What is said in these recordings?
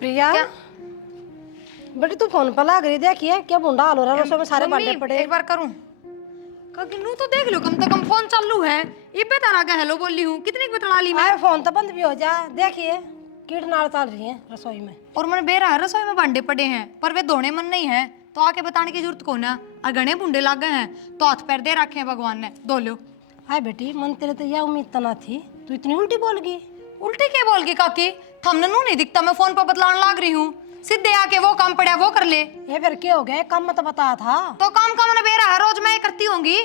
प्रिया क्या? बेटी तू फोन पर लग रही देखिए क्या बुंडा हाल हो रहा है रसोई में सारे मम्मी, भांडे पड़े। एक बार करूं काकी नू तो देख लो, कम से कम फोन चालू है। ये पे तारा का हेलो बोली हूं, कितनी बतला ली मैं। आए फोन तो बंद भी हो जा देखिए कीड़ नाड़ चल रही है रसोई में। और मैंने बेरा है रसोई में भांडे पड़े हैं पर वे धोने मन नहीं है, तो आके बताने की जरूरत कौन है। और घने बुंडे लग गए हैं तो हाथ पैर दे रखे हैं भगवान ने, धो लो। हाय बेटी मन तेरे तो यह उम्मीद तो ना थी, तू इतनी उल्टी बोल गई। उल्टी क्या बोल गई काकी? थमने नू नहीं दिखता मैं फोन पर बतलाने लाग रही हूँ। सीधे आके वो काम पड़ा वो कर ले। ये फिर क्या हो गया काम मत बता था। तो काम का मैंने बेरा है, रोज मैं ये करती होंगी।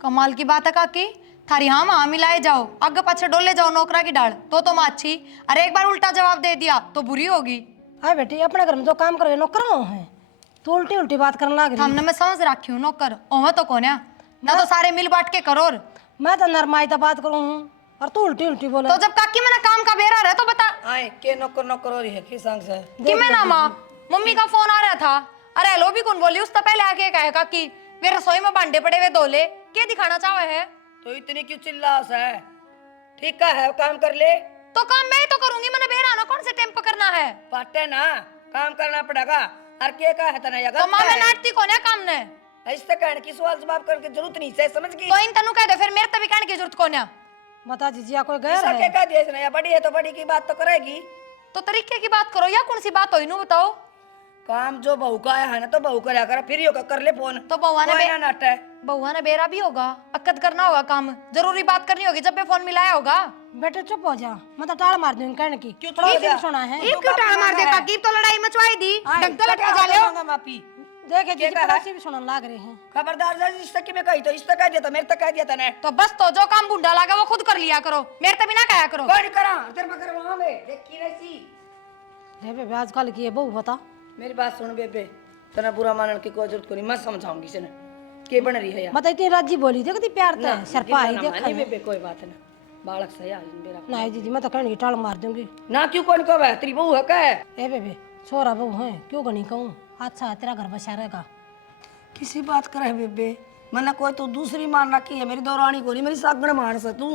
कमाल की बात है काकी, थारी हाँ माँ मिलाए जाओ, आगे पीछे डोले जाओ नौकरा की डाल तो तुम अच्छी। अरे एक बार उल्टा जवाब दे दिया तो बुरी होगी। हाय बेटी अपने घर में जो काम करे नौकर है, तू उल्टी उल्टी बात करने लग रही हमने मैं समझ रखी हूँ नौकर ओह तो कौन है ना, तो सारे मिल बांट के करो। और मैं तो नरमाई तो बात करूँ और तू उल्टी उल्टी बोले। तो जब काकी मैंने काम का बेरा रहा तो बता आए के नौकर नौकर हो रही है किस संग से। कि मैं ना माँ मम्मी का फोन आ रहा था। अरे हेलो भी कौन बोली, उससे पहले आके कहे काकी वे रसोई में भांडे पड़े हुए धोले, क्या दिखाना चाहे है। तो इतनी क्यों चिल्लास है? ठीक है काम कर ले। तो काम मैं ही तो करूंगी, मैंने बेरा ना कौन से टेम्प करना है। पाटे ना काम करना पड़ेगा। और के का है तना तो माँ मैं नाटती कौन है काम ने। इससे कहने की सवाल जवाब करने की जरूरत नहीं है, समझ गई? तो इन तनु कह दे फिर मेरे तभी कहने की जरूरत कौन है। बता दीजिए कोई गैर ऐसा है। के का दिया इसने, बड़ी है तो बड़ी की बात तो करेगी। तो तरीके की बात करो या कौन सी बात हो इनू बताओ। काम जो बहू का है ना तो बहू करया कर, फिर होगा कर ले फोन। तो बउआ ने कोई ना नाट है। बउआ ने बेरा भी होगा, अक्कद करना होगा काम, जरूरी बात करनी होगी जब भी फोन मिलाया होगा। बेटे चुप हो जा, मैं तो टाल मार दूंगी कहने की। क्यों थोड़ा चुप हो जा? सी सुना है। ये क्यों टाल मार दे काकी, तो लड़ाई मचवाई दी ढंग तो लटका जा लियो। माफी देखे क्या जी कहा? पड़ोसी भी सुनने लग रहे हैं। खबरदार जा, इस तक में कही तो इस तक कह दिया था, मेरे तक कह दिया था ने। तो बस तो जो काम बुंडा लगा वो खुद कर लिया करो, मेरे तभी ना कहा करो। कौन करा तेरे मगर वहां में देखी रही। रे बेबे आजकल की है बहू बता। मेरी बात सुन बेबे, तना बुरा मानने की कोई जरूरत नहीं, मैं समझाऊंगी से के बन रही है यार। मत इतनी राजी बोली देखती प्यार तो है सर पाई देख नहीं बेबे कोई बात ना, बालक सही आ मेरा। नहीं दीदी मैं तो कहने की टाल मार दूंगी। ना क्यों कौन को है तेरी बहू है का है? ए बेबे छोरा बहू है क्यों गनी कहूँ, अच्छा है तेरा घर बसा रहेगा। किसी बात करे बेबे, मैंने कोई तो दूसरी मान रखी है, मेरी दौरानी को नहीं, मेरी सागण मान से तू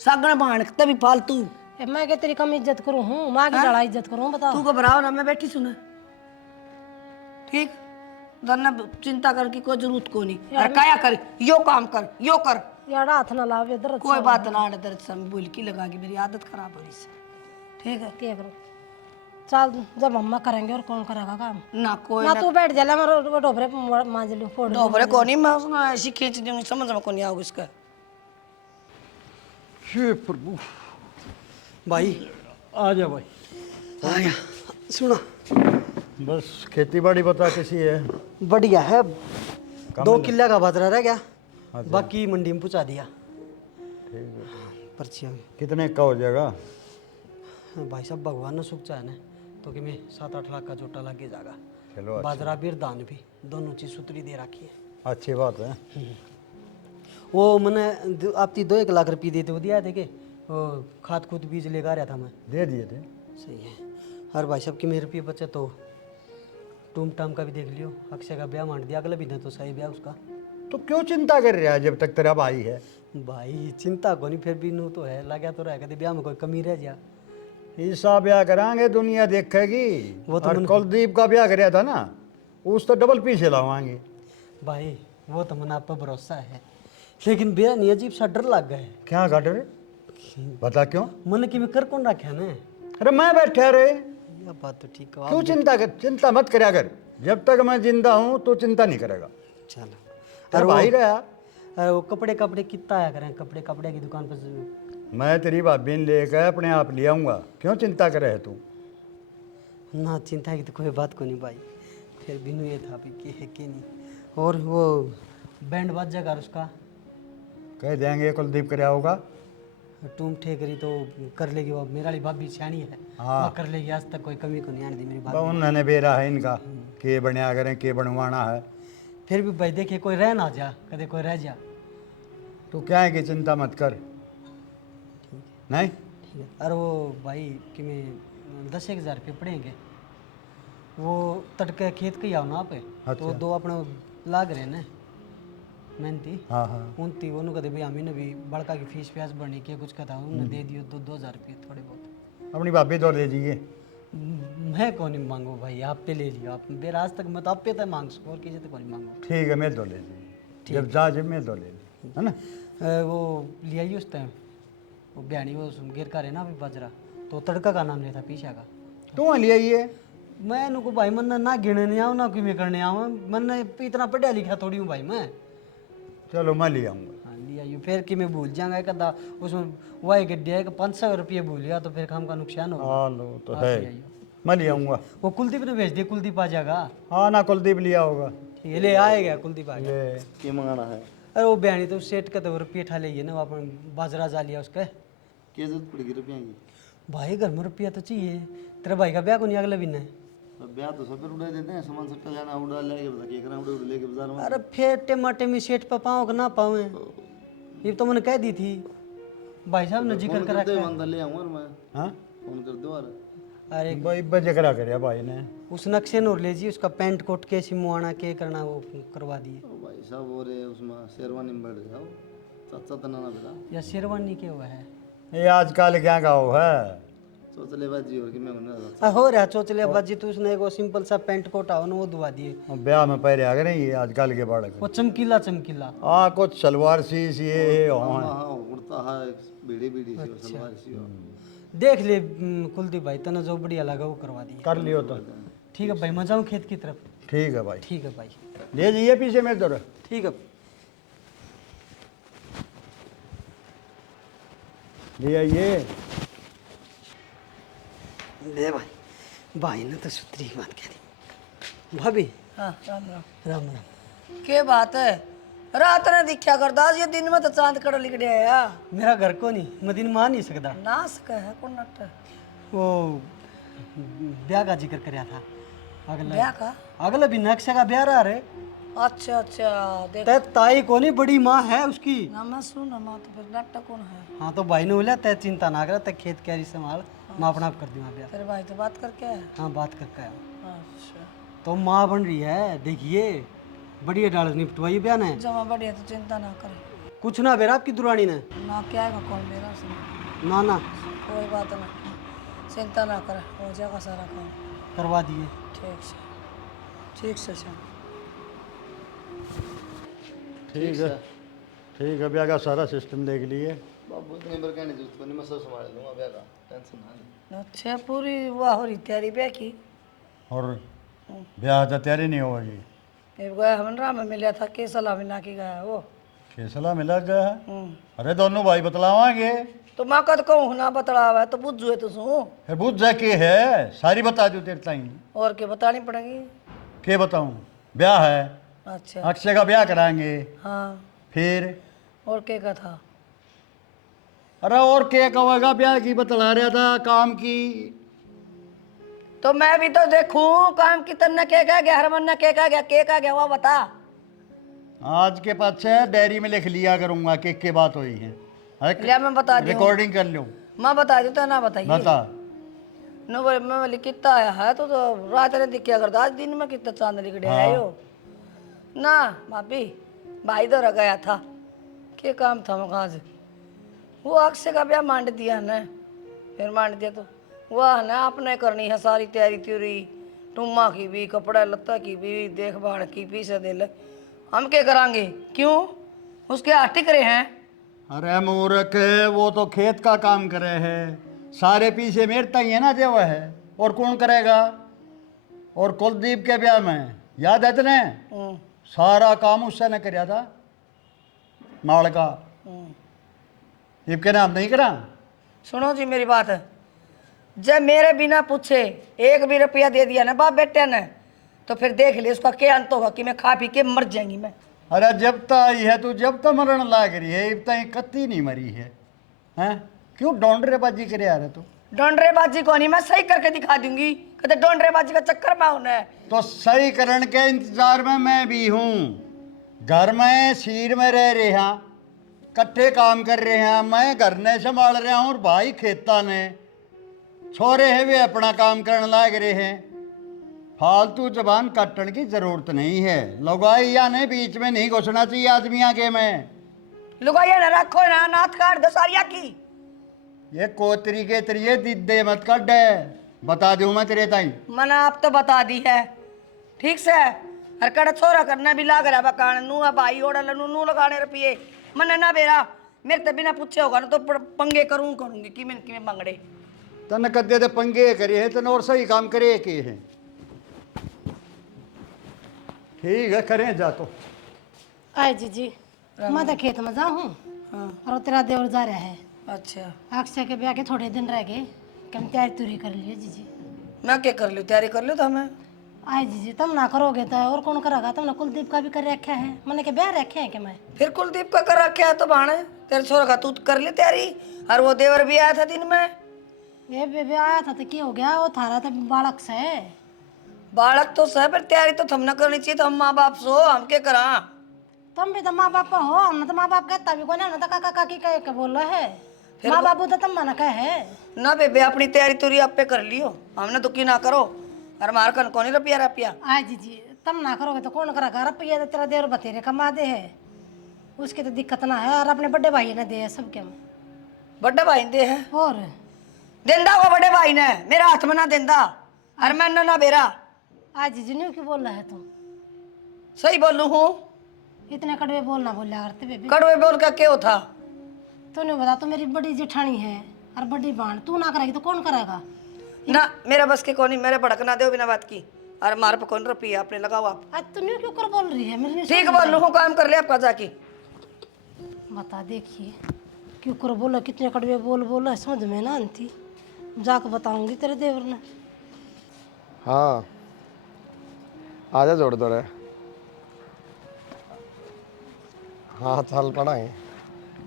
सागण मान तभी फालतू। ए मैं क्या तेरी कम इज्जत करूँ हूँ, माँ की बड़ा इज्जत करूँ बता। तू घबराओ ना, मैं बैठी सुना ठीक। धन्य चिंता कर की कोई जरूरत को नहीं। अरे काया कर यो काम कर यो कर, यार हाथ ना लावे दर्द कोई बात ना दर्द से बोल की लगागी, मेरी आदत खराब हो रही से। ठीक है क्या करो चल जब मम्मा करेंगे और कौन करेगा काम। ना कोई ना तू बैठ जा ले मैं डोबरे मांज लूं फोड़ लूं। डोबरे को नहीं, मैं उसने ऐसी खींच दूंगी, समझ में को नहीं आओगे इसका। हे प्रभु भाई आ जा भाई। आया सुना बस खेती बाड़ी बता कैसी है? बढ़िया है, कम 2 है। किले का बाजरा रह गया, अच्छा। बाकी मंडी में पहुंचा दिया ठीक है। पर्चियाँ। कितने का हो जाएगा? भाई साहब भगवान ने सुख चाहे ना तो कि मैं 7-8 लाख का जोटा लग जाएगा। चलो बाजरा भी और धान भी दोनों चीज सूत्री दे रखी है। अच्छी बात है। वो मैंने आपकी 2-1 लाख रुपये देते वो दिया थे कि वो खाद खुद बीज लेकर आ रहा था मैं। दे दिए थे। सही है। हर भाई साहब की मेरे रुपये बचे तो टूम टाम का भी देख लियो, अक्षय का ब्याह मान दिया अगले महीने तो सही ब्याह उसका। तो क्यों चिंता कर रहा है जब तक तेरा भाई है? भाई चिंता को नहीं, फिर भी नू तो है लगा तो रहा कभी ब्याह में कोई कमी रह जा। ईसा ब्याह कराएंगे दुनिया देखेगी। वो तो और कुलदीप का ब्याह कराया था ना, उस तो डबल पीछे लावाएंगे। भाई वो तो मन आप पर भरोसा है, लेकिन बेरा नहीं अजीब सा डर लग गए। क्या घट रे? बता क्यों? मन की में कर कौन रखे ना। अरे मैं बैठा रे, यह बात तो ठीक है। क्यों चिंता कर? चिंता मत करया कर, जब तक मैं जिंदा हूँ तो चिंता नहीं करेगा। चलो तेरा भाई रहा। अरे वो कपड़े कपड़े कितना आया करें, कपड़े कपड़े की दुकान पर मैं तेरी भाभी ने लेकर अपने आप ले आऊँगा, क्यों चिंता कर रहे तू? ना चिंता की तो कोई बात को नहीं भाई, फिर बिनू ये था कि है कि नहीं। और वो बैंड बाज जाएगा उसका कह देंगे कुलदीप कराया होगा। टूम ठेकरी तो कर लेगी, वो मेरा वाली भाभी सियाणी है। हाँ। वो कर लेगी, आज तक कोई कमी को नहीं आने दी मेरी बा भाभी। उन्होंने बेरा है इनका के बनया करें के बनवाना है। फिर भी भाई देखे कोई रह ना जा, कदे कोई रह जा। तू क्या है कि चिंता मत कर। नहीं ठीक है। अरे वो भाई कि मैं 10-1 हज़ार रुपये पड़ेंगे, वो तड़के खेत के ही आओ ना आप। अच्छा। तो 2 अपने लाग रहे ना मेहनती हाँ हाँ उनती वो कदे भाई हमें भी बड़का की फीस प्यास बढ़ने की कुछ कथा उन्होंने दे दियो 2-2 हज़ार रुपये थोड़े बहुत। अपनी भाभी दौड़ दे दीजिए। मैं कौन नहीं मांगू भाई, आप पे ले लियो आप, मेरा आज तक मैं तो आप पे तो मांग सकूँ और किसी तो कौन नहीं मांगू। ठीक है, मैं दो ले ली, जब जा जब मैं दो ले ली, है ना। वो ले आइए उस टाइम, वो बयानी वो गिर कर है ना अभी बाजरा, तो तड़का का नाम लेता पीछा का। तू ले आइए। मैं नुको भाई मन ना गिरने नहीं आऊँ ना कोई मैं करने आऊँ, मन इतना पढ़ा लिखा थोड़ी हूँ भाई मैं। चलो मैं ले आऊँगा। हाँ ले आइए, फिर कि मैं भूल जाऊँगा एक अद्धा उसमें वही गड्ढे है कि 500 रुपये भूल गया तो फिर काम का नुकसान होगा। हाँ लो तो आप है, ले आइए। मैं ले आऊँगा। वो कुलदीप ने भेज दिया, कुलदीप आ जाएगा। हाँ ना, कुलदीप लिया होगा। ठीक है ले आएगा कुलदीप आ गया। ले क्या मंगाना है? अरे वो बयानी तो सेठ का तो रुपये ठा ले ना, वो अपन बाजरा जा लिया उसका। क्या जरूरत पड़ेगी रुपया की? भाई घर में रुपया तो चाहिए, तेरे भाई का ब्याह को नहीं अगले महीने। अब ब्याह तो सब उड़ा देते हैं, सामान सट्टा जाना उड़ा लेके बता के करा उड़ा लेके बाजार में। अरे फिर टमाटे में सेठ पे पाऊँ कि ना पाऊँ, ये तो मैंने कह दी थी, भाई साहब ने जिक्र फोन करा कर दे, के। अंदर ले आऊंगा मैं। हाँ फोन कर दो यार। अरे भाई बजे करा कर भाई ने। उस नक्शे नूर ले जी, उसका पैंट कोट के सिमुआना के करना वो करवा दिए। ओ भाई साहब और ये उसमें शेरवानी में बैठ जाओ, चाचा तना ना बेटा। या शेरवानी के हुआ है। ये आजकल क्या गाँव है। सोच ले बाजी और कि मैं बना हो रहा चोचले बाजी, तो उसने वो सिंपल सा पैंट कोट आओ ना वो दुआ दिए। और ब्याह में पहले आ गए नहीं, ये आजकल के बालक। वो चमकीला चमकीला। हाँ कुछ सलवार सी ये हाँ हाँ। हाँ उड़ता है बीड़ी बीड़ी सी और सलवार सी हो। देख ले कुलदीप भाई, तना जो बढ़िया लगा वो करवा दिए। कर लियो तो ठीक है भाई, मैं जाऊँ खेत की तरफ। ठीक है भाई। ठीक है भाई, ले जाइए पीछे मेरे तरफ। ठीक है। ले आइए। दे भाई, भाई ने तो सुतरी बात कह दी। भाभी हाँ राम राम। राम राम। के बात है, रात ने दिखा करदास, ये दिन में तो चांद कड़ लिख दिया। मेरा घर को नहीं, मैं दिन मान नहीं सकता। नास का है कौन नट? वो ब्याह का जिक्र कराया था अगला, ब्याह का? अगला भी नक्शे का ब्याह रहा रे। अच्छा अच्छा देख तै ताई को नहीं, बड़ी माँ है उसकी। ना मैं सुन ना, तो फिर नट कौन है? हाँ तो भाई ने बोला तै चिंता ना कर, तै खेत क्यारी संभाल, मैं अपना आप कर दूंगा ब्याह। तेरे भाई तो बात करके है। हाँ बात करके आया। अच्छा तो माँ बन रही है, देखिए बढ़िया डाल निपटवाइए ब्याह ने। जमा बढ़िया तो चिंता ना करे। कुछ ना बेरा आपकी दुरानी ने। ना क्या है कौन मेरा सुन, ना ना कोई बात ना, चिंता ना करे, हो जाएगा सारा काम। करवा दिए। ठीक से चल। ठीक है, ठीक है। ब्याह का सारा सिस्टम देख लिए। बाबू इतने बार कहने जरूरत को नहीं, मैं सब संभाल लूंगा ब्याह का, टेंशन ना ले। अच्छा पूरी वाह हो रही तैयारी ब्याह की। और ब्याह तो तैयारी नहीं होगी। एक गया हमरा में मिला था, के सलाह मिला के गया वो। फैसला मिला गया है। अरे दोनों भाई बतलावांगे। तो मैं कद कहूँ ना बतलावा है तो बुझ जुए तो सू, फिर बुझ जा के है, सारी बता दो तेरे ताई। और के बतानी पड़ेगी। के बताऊं? ब्याह है, अच्छा अक्षय का ब्याह कराएंगे। हाँ, फिर और के का था? अरे और क्या कहेगा, ब्याह की बतला रहा था, काम की। तो मैं भी तो देखूं काम की, तन्ने के का गया, हरमन ने के का गया वो बता। आज के पाछे डायरी में लिख लिया करूंगा के बात हुई है। लिया मैं बता दी, रिकॉर्डिंग कर लो। मैं बता दी तो ना बताइए। बता। नो भाई मैं बोली कितना आया है, तो रात ने दिखा करता, आज दिन में कितना चांद लिख दिया है यो। ना भाभी, भाई तो रह गया था, क्या काम था मकाज, वो अक्षय का ब्याह मांड दिया ना, फिर मांड दिया तो वह ना आपने करनी है सारी तैयारी त्यूरी, टुम्मा की भी, कपड़ा लत्ता की भी, देखभाल की भी, से दिल हम क्या करांगे? क्यों उसके हाथ टिक रहे हैं? अरे मूर्ख, वो तो खेत का काम करे है, सारे पीछे मेरता ही है ना जो है, और कौन करेगा? और कुलदीप के ब्याह में याद है तुने, सारा काम उससे ने कराया था, माल का। दीप के नाम नहीं करा। सुनो जी मेरी बात, जब मेरे बिना पूछे एक भी रुपया दे दिया ना बाप बेटे ने, तो फिर देख ले उसका क्या अंत होगा कि मैं खा पी के मर जाएंगी मैं। अरे जब तक आई है तू, जब तक मरण लाग रही है, अब तक कत्ती नहीं मरी है। हैं क्यों डोंडरेबाजी करे आ रहे तू? डोंडरेबाजी को नहीं, मैं सही करके दिखा दूंगी, कहते डोंडरेबाजी का चक्कर में होना है। तो सही करण के इंतजार में मैं भी हूँ। घर में सीर में रह रहे हैं, कट्ठे काम कर रहे हैं, मैं घर ने संभाल रहा हूँ और भाई खेता ने, छोरे है वे अपना काम करने लाग रहे हैं। फालतू जबान काटने की जरूरत नहीं है। लुगाई या ने बीच में नहीं घुसना चाहिए आदमी आगे में। लुगाइया ना रखो ना, नाथ काट दसारिया की। ये कोतरी के तरिए दिद्दे मत कट, बता दूं मैं तेरे ताई। मैंने आप तो बता दी है ठीक से। हर कड़ा छोरा करना भी लाग रहा बकान नू भाई ओड़ा लनू नू लगाने रुपये मैंने ना बेरा मेरे ते बिना पूछे होगा ना तो पंगे करूंगी कि मैं किमें मंगड़े तन कदे ते पंगे करे है तन और सही काम करे के है। ठीक है करें जा तो। आए जीजी मैं तो खेत में जाऊँ और तेरा देवर जा रहा है। अच्छा अक्षय के ब्याह के थोड़े दिन रह गए कि हम तैयारी तुरी कर लिए जीजी। मैं क्या कर लूँ तैयारी कर लूँ तो मैं आए जीजी तुम ना करोगे तो और कौन करेगा। तुमने कुलदीप का भी कर रखा है मैंने के ब्याह रखे हैं कि मैं। फिर कुलदीप का कर रखा है तो भाणे तेरे छोरा का तू कर ले तैयारी। और वो देवर भी आया था दिन में ये बेबे आया था तो क्या हो गया वो थारा तो बालक से बालक तो सह पर तैयारी तो थमना करनी चाहिए तो हम माँ बाप सो हम क्या करा। तुम भी तो माँ बाप का हो हमने तो माँ बाप कहता भी कोई ना तो काका काकी कह के बोल रहे है माँ बाबू तो तुम मना कहे है ना बेबे अपनी तैयारी तुरी आप पे कर लियो हमने दुखी ना करो। और मार कन कौन रुपया रुपया आए जीजी तुम ना करोगे तो कौन करेगा। रुपया तो तेरा देवर बतेरे कमा दे है उसकी तो दिक्कत ना है और अपने बड़े भाई ने दे है सबके में। बड़े भाई दे है और देंदा वो बड़े भाई ने मेरा हाथ में ना देंदा और मैं ना बेरा। आज जीजी न्यू क्यों बोल रहा है तुम। सही बोलू हूँ इतने कड़वे बोलना बोलिया करते बेबी। कड़वे बोल का क्यों था तूने बता तू मेरी बड़ी जेठानी है और बड़ी बहन तू ना करेगी तो कौन करेगा। ना मेरा बस के कोनी मेरे भड़कना दो बिना बात की और मार पे कौन रुपया आपने लगाओ आप। आज तू न्यू क्यों कर बोल रही है मेरी ठीक बोलू हूँ काम कर ले आपका जाके। बता देखिए क्यों कर बोला कितने कड़वे बोल बोला समझ में ना आती जाकर बताऊंगी तेरे देवर ने। हाँ आजा जोड़ दो रे। हाँ चल पढ़ाएंगे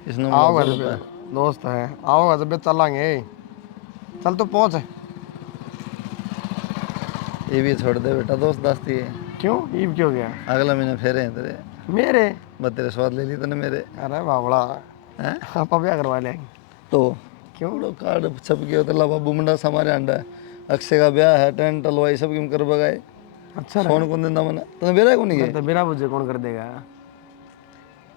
इसने आओगा जब दोस्त है आओगा जब चलेंगे। चल तो पहुँच। ये भी छोड़ दे बेटा दोस्त दास्ती है। क्यों ईब क्यों गया अगला महीने फेरे हैं तेरे। मेरे मैं तेरे स्वाद ले ली तूने मेरे अरे बाबड़ा हैं आप क्या करवा लेंगे। तो क्यों बड़ो कार्ड छप गया तो लावा बुमड़ा हमारे अंडा है। अक्षय का ब्याह है टेंट हलवाई सब क्यों कर बगाए। अच्छा कौन कौन देंदा मना तूने बेरा को नहीं गए। तो बिना बुझे कौन कर देगा।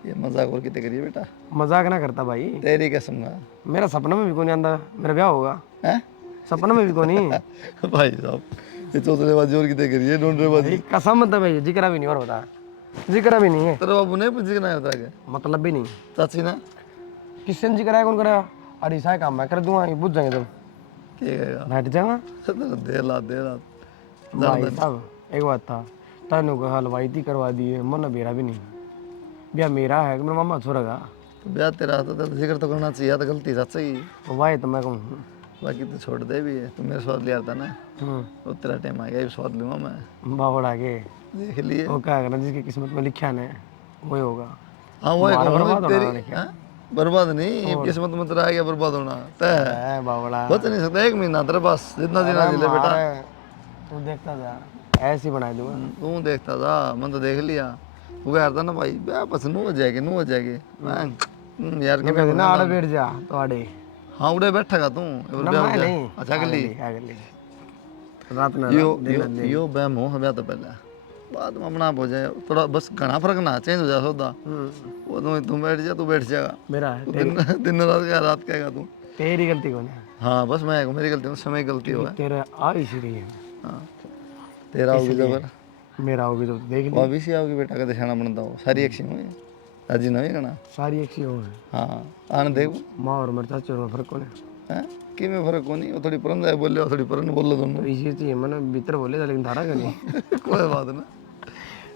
ये मजाक और कितने करिए बेटा मजाक ना करता भाई तेरी कसम का मेरा सपना में भी कोई नहीं आंदा मेरा ब्याह होगा। हैं सपना में भी कोई नहीं भाई साहब ये चौथरेबाजी और कितने करिए ढूंढरेबाजी। कसम मतलब भाई जिक्र भी नहीं और बता जिक्र भी नहीं है तेरे बाबू ने पूछ के ना होता है मतलब भी नहीं। चाची ना किससे जिक्र है कौन करेगा। अरे ऐसा काम मैं कर दूंगा बुझ जाएंगे तुम क्या कहेगा बैठ जाएगा। दे ला भाई साहब एक बात था तनु को हलवाई थी करवा दिए मन मेरा भी नहीं ब्याह मेरा है कि मेरा मामा छोरा का। तो ब्याह तेरा तो जिक्र तो करना चाहिए तो गलती सच ही वाह तो मैं कहूँ बाकी तो छोड़ दे भी है तू मेरे स्वाद लिया था ना तो तेरा टाइम आ गया स्वाद लूंगा मैं बावड़ा के देख लिए वो क्या करना जिसकी किस्मत में लिखा है वही होगा। हाँ वो बर्बाद तेरी होना लिखा। हाँ? बर्बाद नहीं किस्मत में तेरा आ गया बर्बाद होना तय बावड़ा बच नहीं सकता 1 महीना तेरे पास जितना दिन जिले बेटा तू देखता जा ऐसे ही बना दूंगा। तू देखता था मैं तो देख लिया वो कह रहा था ना भाई ब्याह बस नू हो जाएगी यार मैं कहते ना आड़े बैठ जा तो आड़े हाँ उड़े बैठेगा तू नहीं अच्छा गली रात में यो बैम हो ब्याह तो पहले बाद में अपना आप हो जाए थोड़ा बस घना फर्क ना चेंज हो जाए सौदा वो तुम बैठ जा तू बैठ जाएगा मेरा है दिन रात कहेगा तू तेरी गलती कौन है। हाँ बस मैं मेरी गलती समय गलती हुआ तेरा आ इसी है। हाँ तेरा होगी जबर मेरा होगी तो देख ली भाभी सी आओगी बेटा कदे खाना बनता हो सारी एक सी हुई राजी नहीं करना सारी एक सी हो है। हाँ आने देख माँ और मेरे चाचे में फर्क कौन है। हैं कि में फर्क को नहीं वो थोड़ी पुरन जाए बोले थोड़ी पुरन बोल लो दोनों इसी चाहिए मैंने भीतर बोले था लेकिन धारा क्यों नहीं। कोई बात ना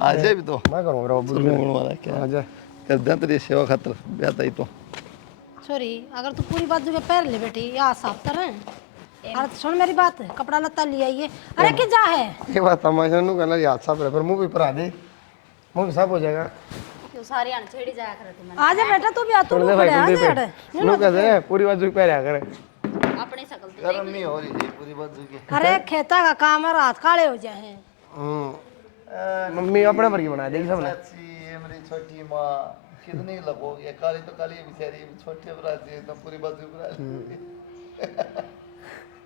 आ जाए भी तो मैं करूँगा वाला क्या आजा कर दे तेरी सेवा खातर ब्याह ही तो सॉरी अगर तू पूरी बात जो पैर ले बेटी या साफ कर अरे सुन मेरी बात कपड़ा लत्ता ले आइए। अरे कि जा है ये बात तमाशा नु कहना याद साफ रहे पर मुंह भी परा दे मुंह भी साफ हो जाएगा। क्यों सारी अनछेड़ी जाया करे तुम आजा बेटा तू भी आ तू छोड़ दे भाई कुलदीप नु कहते हैं पूरी बात जो पहले करे अपनी शकल तो गर्म नहीं हो रही थी पूरी बात जो की अरे खेता का काम है रात काले हो जाए हैं। मम्मी अपने पर की बना देगी सबने। चाची ये मेरी छोटी माँ कितनी लगोगी काली तो काली है बेचारी छोटी बराती तो पूरी बात जो बरा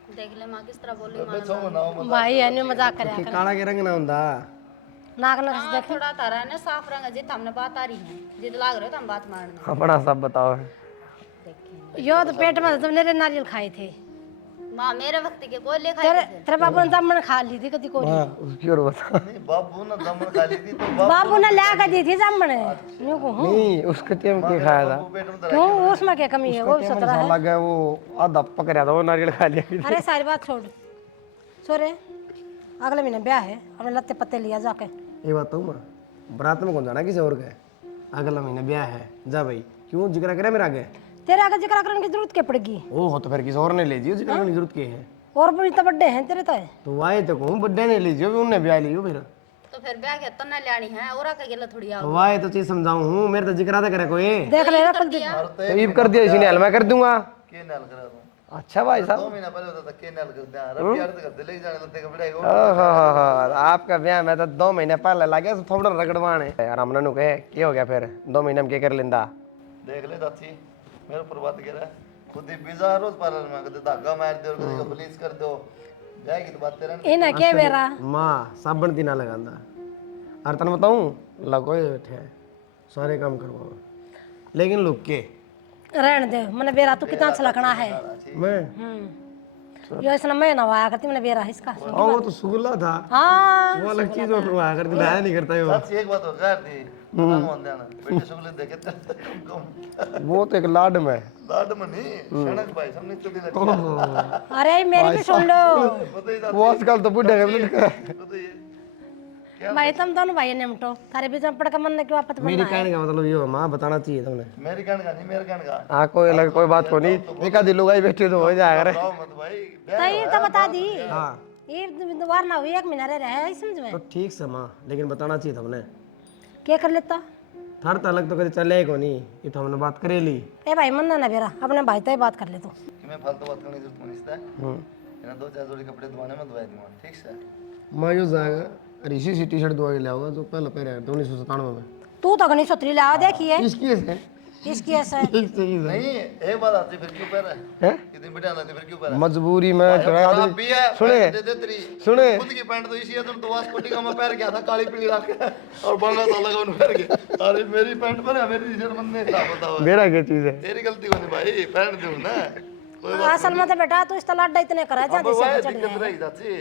देख ले मां किस तरह बोली मैं छो बनाओ भाई एने मजाक करे कि काला के रंग ना हुंदा नाक नक्स हां थोड़ा तारा ने साफ रंग जित हमने बात आ रही है जित लाग रहे हो तो हम बात मारने अपना सब बताओ। यो तो पेट में तो मेरे नारियल खाए थे माँ मेरे वक्त के कोई लेखा तेरे तेरे बाबू ने जामन खा ली थी कदी कोई हाँ उसकी और बता। नहीं बाबू ने दमन खा ली थी तो बाबू ने ला कर दी थी जामन यूं कहूं नहीं उसके टाइम के खाया था। बाबू पेट में दर्द क्यों उसमें क्या कमी है वो भी सतरा है। लगा वो आधा पकड़ा था वो नारियल खा लिया। अरे सारी बात छोड़ सोरे अगले महीने ब्याह है अपने लत्ते पत्ते लिया जाके। ये बात तो माँ बारात में कौन जाना किसी और का अगला महीना ब्याह है जा भाई क्यों जिक्र करे मेरा आगे तेरे आगे जिक्र करने की जरूरत क्या पड़ेगी। ओ हो तो फिर किसी और ने ले जियो जिक्र करने की जरूरत क्या है। और भी तो बड्डे हैं तेरे तो है। तो वाए तो कहूँ बड्डे ने ले जियो उन्हें ब्याह लियो फिर तो फिर ब्याह के तो ना लानी है और का गेला थोड़ी आओ। तो वाए तो चीज समझाऊं हूँ मेरे तो जिक्र आता करे कोई देख लेना कल तो ईब कर दिया इसी ने हल मैं कर दूंगा। के नाल करा दूं अच्छा भाई 2 साहब महीना पहले होता था के नाल कर दे रब यार तो करते लेके जाने लगते कपड़े को ओहो आपका ब्याह मैं तो 2 महीने पहले लगे तो थोड़ा रगड़वान है यार हमने नु कहे क्या हो गया फिर 2 महीने में क्या कर लेंदा। देख ले चाची मेरे ऊपर बात कह रहा है खुद ही बिजा रोज पार्लर में कदे धागा मार दे और कदे पुलिस कर दो जाएगी तो बात तेरा इन्हें क्या मेरा माँ साबन दी ना लगांदा और तन बताऊं लगो ही बैठे हैं सारे काम करवाओ लेकिन लोग के रहने दे मैंने बेरा तू कितना अच्छा लगना है। मैं यो इसने मैं नवाया करती मैंने बेरा इसका। वो तो सुगला था हाँ वो अलग चीज करवाया करती मैं नहीं करता वो चाची एक बात हो कर दी ना मान देना बेटे सुगले देखे कम वो तो एक लाड में लाड में नहीं सनक भाई हमने तो दिन अच्छा अरे मेरी भी सुन लो पता ही था वो आजकल तो बुढ़े पता ही भाई तुम दोनों भाई निमटो थारे बीच में पड़ के मन ने क्यों आपत मेरी कहने का मतलब ये हो माँ बताना चाहिए तुमने मेरी कहने का नहीं मेरे कहने का हाँ कोई अलग कोई बात को नहीं देखा दिल लुगाई बैठे तो हो जाएगा रे बताओ मत भाई तई तो बता दी हाँ ये दोबारा ना हुई 1 महीना रह रहा है समझ में तो ठीक से माँ लेकिन बताना चाहिए तुमने क्या कर लेता। थार तो अलग तो कभी चले को नहीं ये तो हमने बात करे ली। ए भाई मन ना बेरा अपने भाई तो ही बात कर ले तू। कि मैं फालतू बात करने की जरूरत नहीं है ना 2-4 जोड़ी कपड़े धोने में धोए दूंगा ठीक से मैं जो जाएगा ऋषि सी टी शर्ट धोआ के ले आऊंगा जो पहले पहले 1997 में तू तो गनी सतरी ला देखिए इसकी है इसकी ऐसा नहीं एक बात आती फिर क्यों पहन रहा हैं? है कितनी बिटा आती फिर क्यों पहन रहा है मजबूरी में खराब भी है सुने दे दे तेरी सुने खुद की पैंट तो इसी है तुम तो वास्कोटी का मैं पहन गया था काली पीली रख के और बंगा सा लगा उन्हें पहन के अरे मेरी पैंट पर है मेरी टी-शर्ट मन ने खराब होता हुआ मेरा क्या चीज है तेरी गलती होनी भाई पहन दूं ना कोई असल में तो बेटा तू इस लाडा इतने करा जा अब जैसे वह चढ़ दिक्कत गया रही चाची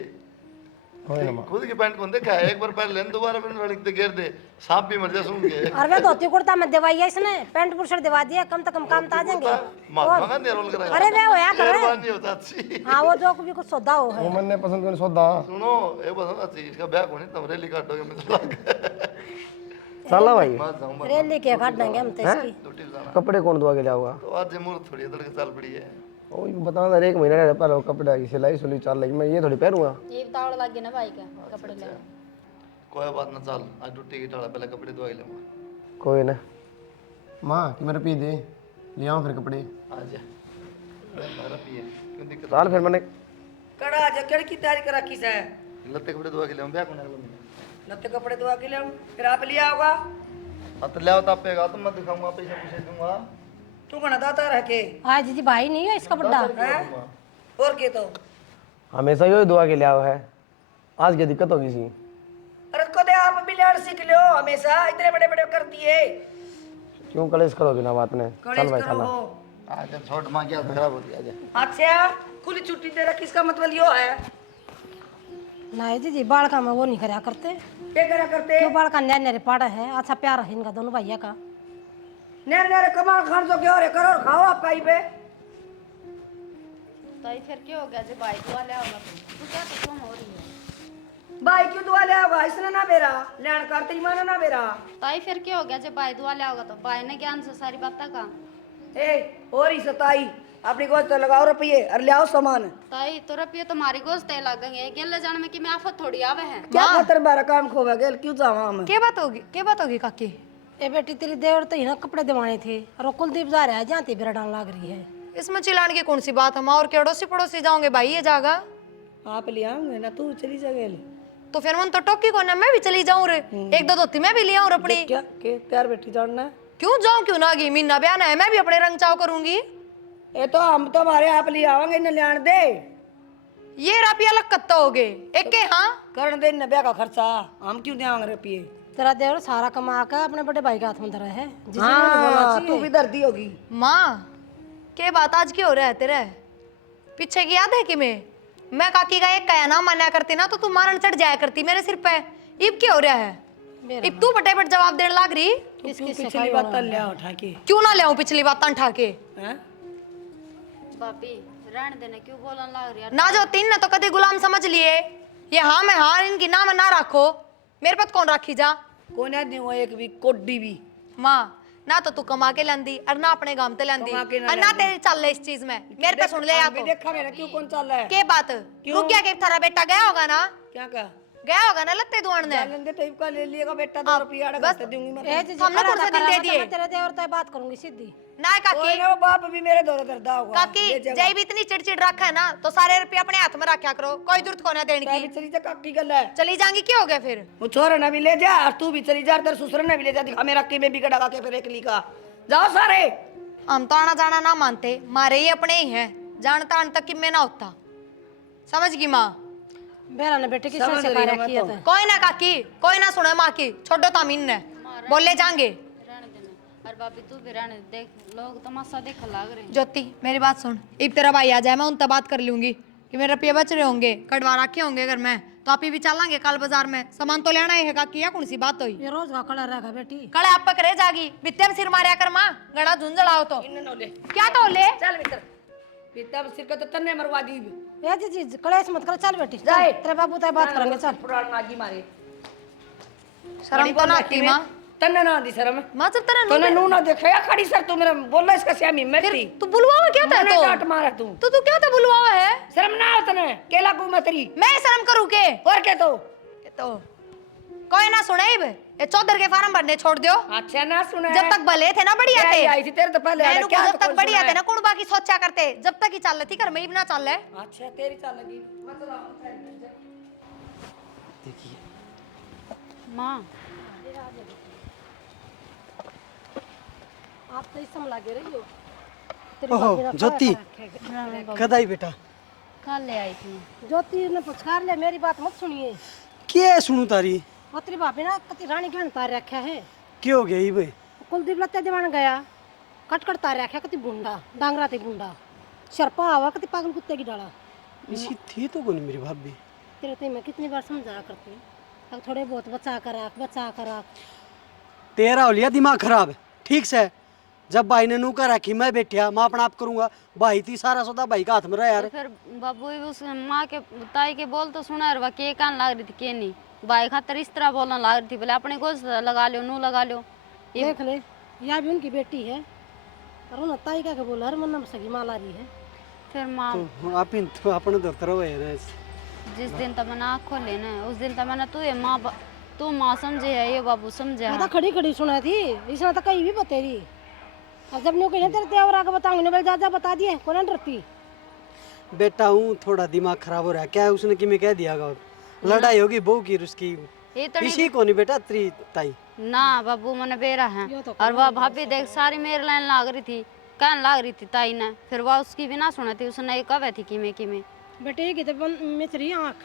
होए ना माँ। खुद की पैंट कौन देखा है एक बार पहन लेन दोबारा पैंट वाली ते गिर दे सांप भी मर जा सुन के और वे धोती कुर्ता में दिवाई है इसने पैंट बुशर्ट दिवा दिया कम से कम काम तो आ जाएंगे। महात्मा गांधी रोल कराया अरे वे होया करे मेहरबान नहीं होता अच्छी हाँ वो जो भी कुछ सौदा हो है वो मन ने पसंद करने सौदा सुनो एक बात ना अच्छी इसका ब्याह कोनी तुम रैली काटोगे मैं तो चला भाई मत जाऊं रैली के काट देंगे हम तो इसकी। ड्यूटी जाना कपड़े कौन धोआ के ले आऊंगा तो आज मुहूर्त थोड़ी तड़के चाल पड़ी है ओ ये बताना था 1 महीना रह पहले कपड़े की सिलाई सुली चल रही मैं ये थोड़ी पहनूंगा ये तावड़ लग गया ना भाई का कपड़े ले कोई बात ना चल आज ड्यूटी की टाला पहले कपड़े धोई लूंगा कोई ना माँ कि मेरे पी दे ले आऊँ फिर कपड़े आज मेरा पिए क्यों दिक्कत साल फिर मैंने कड़ा आज केड़ की तैयारी कर रखी है लत्ते कपड़े धोआ के ले ब्याह कोने अगले महीने नत्ते कपड़े धोआ के ले फिर आप लिया होगा अब तो ले आओ तापेगा तो मैं दिखाऊंगा पैसे पूछे दूंगा तू कना दाता रह के आज दीदी भाई नहीं है इसका बड्डा और के तो हमेशा ही दुआ के ले आओ है आज क्या दिक्कत होगी सी अरे कदे आप भी लड़ सीख लो हमेशा इतने बड़े बड़े कर दिए क्यों कलेश करोगे ना बात ने चल कलेश भाई करो चला हो आज छोट मां क्या खराब होती है आज अच्छा खुली छुट्टी दे रखी इसका मतलब यो है नहीं दीदी बाल का में वो नहीं करा करते क्या करा करते क्यों बाल का न्याय न्यारे पाड़ा है अच्छा प्यार है इनका दोनों भैया का। नेर नेर कमाल खान जो क्यों रे करो और खाओ आप कहीं पे तो ये फिर क्या हो गया जब भाई दुआ ले आओगा तू क्या तो क्यों हो रही है भाई क्यों दुआ ले आओगा इसने ना बेरा लैंड करते ही मानो ना बेरा तो ये फिर क्या हो गया जब भाई दुआ ले आओगा तो भाई ने ज्ञान से सारी बातें का ए और ही सताई अपनी गोश्त लगाओ रुपये और ले आओ सामान ताई तो रुपये तुम्हारी गोश्त तय लगेंगे गेले जाने में कि मैं आफत थोड़ी आवे है क्या खातर बारा काम खोवा गेल क्यों जावा हम क्या बात होगी काकी। ए बेटी तेरी देवर तो ही ना कपड़े दिवाने थे और वो कुलदीप जा रहा है जहाँ तेरा डाल लाग रही है। इसमें चिल्लाने की कौन सी बात हम और के अड़ोसी पड़ोसी जाओगे भाई ये जागा आप ले आओगे ना तू चली जा गेल तो फिर मन तो टोकी को ना मैं भी चली जाऊं रे 1-2 धोती मैं भी ले आऊं अपनी क्या के त्यार बैठी जानना क्यों जाऊं क्यों ना गी मीना बयाना है मैं भी अपने रंग चाव करूंगी। ये तो हम तो हमारे आप ले आवांगे इन्हें लेन दे ये रापी अलग कत्ता हो गए एक के हाँ करन दे नब्या का खर्चा हम क्यों देंगे रुपये तेरा देवर सारा कमा कर अपने बड़े भाई के हाथ में धरा है जिसे हाँ तू भी दर्दी होगी माँ के बात आज की हो रहा है तेरे पीछे की याद है कि मैं काकी का एक कया ना मान्या करती ना तो तू मारन चढ़ जाया करती मेरे सिर पे। इब क्या हो रहा है? इब तू बटे जवाब देने लाग रही। किसकी पिछली बात लिया उठा के क्यों ना ले पिछली बात उठा के? हैं? भाभी रहने देने क्यों बोलन लाग रही है? ना जो तीन ने तो कभी गुलाम समझ लिए। ये हाँ मैं हाँ इनकी नाम ना रखो। मेरे पास कौन राखी जा? कौन है नहीं वो एक भी कोडी भी माँ ना तो तू कमा के लेंदी और ना अपने गांव ते लेंदी कमा के ना और ना लेंदी। तेरी चल ले इस चीज में। मेरे पे सुन ले या भी तो देखा मेरा क्यों कौन चल रहा है के बात रुक गया कि थारा बेटा गया होगा ना? क्या कहा गया होगा ना लत्ते दुआन ने। जालन दे तो इसका ले लिएगा बेटा 2 रुपया अड़गा बस। दूंगी मैं ए जीजी हमने कौन सा दिन दे दिए? मैं तेरे देवर से बात करूंगी सीधी। ना काकी कोई ना वो बाप भी मेरे दौर दर्दा होगा काकी जय भी इतनी चिड़चिड़ रखा है ना तो सारे रुपये अपने हाथ में रखा करो। कोई जरूरत को ना देने की। चली जा काकी गल है चली जाएंगी क्या हो गया फिर? वो छोरा ना भी ले जा और तू भी चली जा तेरे ससुर ने भी ले जा दिखा मेरा की में बिगड़ा के फिर एकली का जाओ सारे। हम तो आना जाना ना मानते मारे ही अपने ही हैं जानता तक कि मैं ना होता। समझ गई माँ? बेरा ने बेटे की समझ से रही पा हूं मैं रखी है तो। तो। कोई ना काकी कोई ना सुने माँ की छोड़ो तामीन ने बोले जाएंगे। रहने देने। और भाभी तू भी रहने दे, देख लोग तमाशा देख लाग रहे हैं। ज्योति मेरी बात सुन। इब तेरा भाई आ जाए मैं उनसे बात कर लूंगी कि मेरे रुपये बच रहे होंगे कड़वा रखे होंगे अगर मैं तो आप ही भी चलेंगे कल बाजार में सामान तो लेना ही है काकी। या कौन सी बात हुई? ये रोज का कड़ा रहेगा बेटी। कड़े आप पकड़े जागी बित्ते में सिर मारिया कर माँ गड़ा झुंझलाओ तो इन नो ले क्या तो ले चल भीतर पिता सिर का तो तन्ने मरवा दी ए जीजी कलेश मत कर चल बेटी जाए। तेरे बाबू से बात करेंगे चल। पुराण नागी मारे शर्म तो ना आती माँ। तन्ने ना दी शर्म माँ जब तेरा तूने नू ना देखा या खड़ी सर तू मेरा बोला इसका श्यामी मेरी तू बुलवावा क्या था? मैंने तो डांट मारा तू तू क्या था बुलवावा है? शर्म ना हो तने केला को मैं तेरी मैं शर्म करूँ के? और क्या तो कोई ना सुने इब ये चौधर के फार्म भरने छोड़ दियो। अच्छा ना सुना जब तक भले थे ना बढ़िया थे। आई थी तेरे तो पहले मैंने आया, क्या जब तो तक कौन बढ़िया सुना थे ना कौन बाकी सोचा करते जब तक ही चल रही थी घर में ही ना चल रहे। अच्छा तेरी चाल लगी मैं चला देखिए माँ आप तो इस समय लगे रही हो। तेरी ओहो बात मेरा ज्योति खड़ा कदाई बेटा कल ले आई थी। ज्योति ने पुचकार ले मेरी बात मत सुनिए। क्या सुनू तारी और तेरी भाभी ना कति रानी घन तार रखा है। क्या हो गया भाई? कुलदीप लत्ते दीवान गया कट तार रखा कति बुंडा डांगरा ते बुंडा शर्पा आवा कति पागल कुत्ते की डाला। इसी थी तो कौन मेरी भाभी? तेरे ते मैं कितनी बार समझाया करती हूँ अब थोड़े बहुत बचा कर रख। तेरा हो लिया दिमाग खराब ठीक से। जब भाई ने नू कर रखी मैं बैठा मैं अपना आप करूंगा। भाई थी सारा सौदा भाई का हाथ में रहा यार। तो फिर बाबू भी उस माँ के ताई के बोल तो सुना रहा के कान लाग रही थी के नहीं भाई खातर इस तरह बोलना लाग रही थी बोले अपने को लगा लो नू लगा लो। देख ले यह भी उनकी बेटी है और उन्हें ताई का बोला हर मन सगी माला रही है। फिर माँ तो आप इन तो अपने दफ्तर हो यार। जिस दिन तक मैंने आँख खोले ना उस दिन तक मैंने तू माँ समझे है ये बाबू समझे मैं तो खड़ी खड़ी सुना थी इसने तो कहीं भी बतेरी। अब जब न्यू कहीं तेरे तेवर आके बताऊंगी ना जा बता दिए कौन डरती। बेटा हूँ थोड़ा दिमाग खराब हो रहा है। क्या है उसने कि मैं कह दिया लड़ाई होगी बहू की उसकी ये तो इसी को नहीं बेटा तेरी ताई ना बाबू मैंने बेरा है यो तो और वह भाभी देख सारी मेरी लाइन लाग रही थी कहने लाग रही थी ताई ने फिर वह उसकी भी ना सुना थी उसने ये कवे थी कि बेटे की तो मिचरी आँख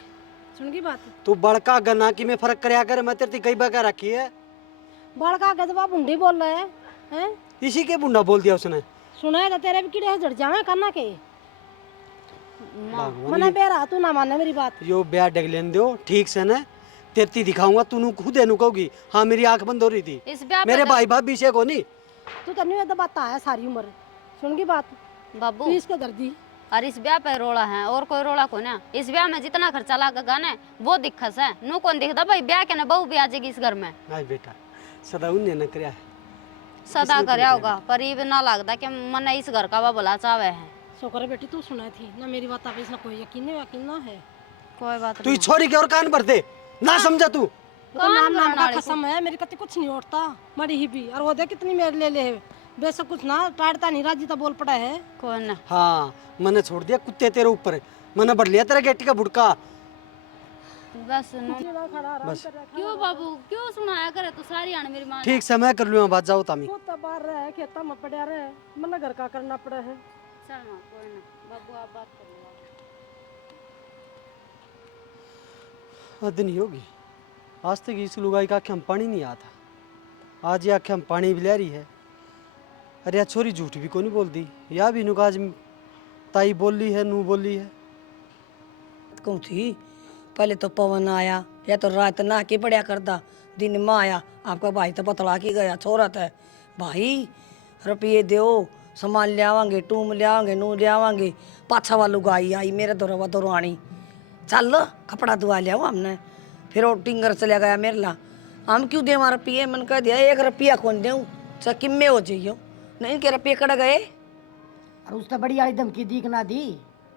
सुन की बात। तू बड़का गन्ना की में फर्क करया कर। मैं तेरी कई बका रखी है बड़का गजबा बुंडी बोल रहे हैं इसी के बुंडा बोल दिया उसने। सुना है तो तेरे भी कीड़े जड़ जावे करना के भगवान मने बेरा तू ना माने मेरी बात। यो ब्याह डग लेन दो ठीक से न तेरती दिखाऊंगा तू खुद एनु कहोगी हाँ मेरी आंख बंद हो रही थी इस ब्याह मेरे भाई भाभी से को नहीं। तू तो नहीं दबाता है सारी उम्र सुन की बात बाबू तू इसके दर्दी। और इस ब्याह पे रोड़ा है और कोई रोड़ा को ना इस ब्याह में जितना खर्चा लागेगा ना वो दिक्कत है नू कौन दिखता भाई ब्याह के ना बहू भी आ जाएगी इस घर में। हाय बेटा सदा उन्हें न करया है सदा करया होगा पर ये ना लगता कि मन इस घर का भला चावे है। शुक्र बेटी तू सुनाई थी ना मेरी बात आप इसमें कोई यकीन ना है। कोई बात तू नहीं इस छोरी के और कान भर दे ना समझा तू। वो तो नाम नाम का कसम है मेरी कति कुछ नहीं उठता मरी ही भी और वो देख कितनी मेरे ले है बेशक कुछ ना टाड़ता नहीं राजी तो बोल पड़ा है। कौन ना हाँ मैंने छोड़ दिया कुत्ते तेरे ऊपर मैंने बढ़ लिया तेरा गेटी का बुड़का। बस बस क्यों बाबू क्यों सुनाया करे तू सारी आने मेरी माँ ने। ठीक समय कर लूँ बात जाओ तामी। वो तो बाहर रहे खेता में पड़ा रहे मन घर का करना पड़ा है। चल माँ कोई ना बाबू आप बात कर लो। हद नहीं होगी आज तक इस लुगाई का आँखें में पानी नहीं आता आज ये आँखें में पानी भी ले रही है। अरे यार छोरी झूठ भी को नहीं बोलती या भी नुका आज ताई बोली है नू बोली है। कहूँ थी पहले तो पवन आया या तो रात ना के पड़िया करता, दिन में आया आपका भाई तो पतला की गया छोरा था। भाई रुपये दो सामान लियावांगे, टूम लियावांगे, नू लियावांगे। पाछा वालू गाई आई मेरे दौरा दौरानी, चल कपड़ा धुआ लिया हमने। फिर वो टिंगर चला गया मेरे ला, हम क्यों दे रुपये? मन कह दिया 1 रुपया कौन दूँ, चाहे किम्मे हो जाइयो, नहीं के रुपये कड़ गए। और उस तो बड़ी वाली धमकी दी कि ना दी?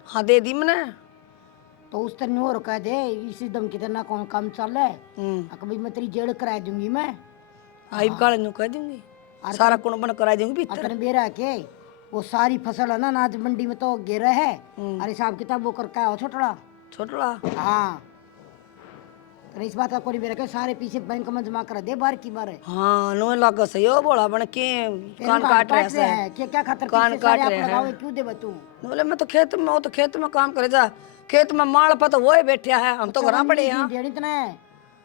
हाँ दे दी मैंने। तो उस तरह और कह दे इसी धमकी तो ना कौन काम चल है, कभी मैं तेरी जेल करा दूंगी मैं। आई काले नु कह दूंगी, सारा कुण बन करा दूंगी भीतर। अपन बेरा के वो सारी फसल है ना अनाज मंडी में तो गिरा है, अरे हिसाब किताब वो करके आओ छोटड़ा छोटड़ा। हाँ तो इस बात का कोई बेरा के सारे पीछे बैंक में जमा कर दे बार की बार। हाँ नो लग सही हो बोला बन के कान काट रहे है क्या क्या खातर कान काट रहे हैं। क्यों दे बतू? बोले मैं तो खेत में, वो तो खेत में काम करे जा, खेत में माल पर तो वो ही बैठे है, हम तो घर पड़े हैं। देनी इतना है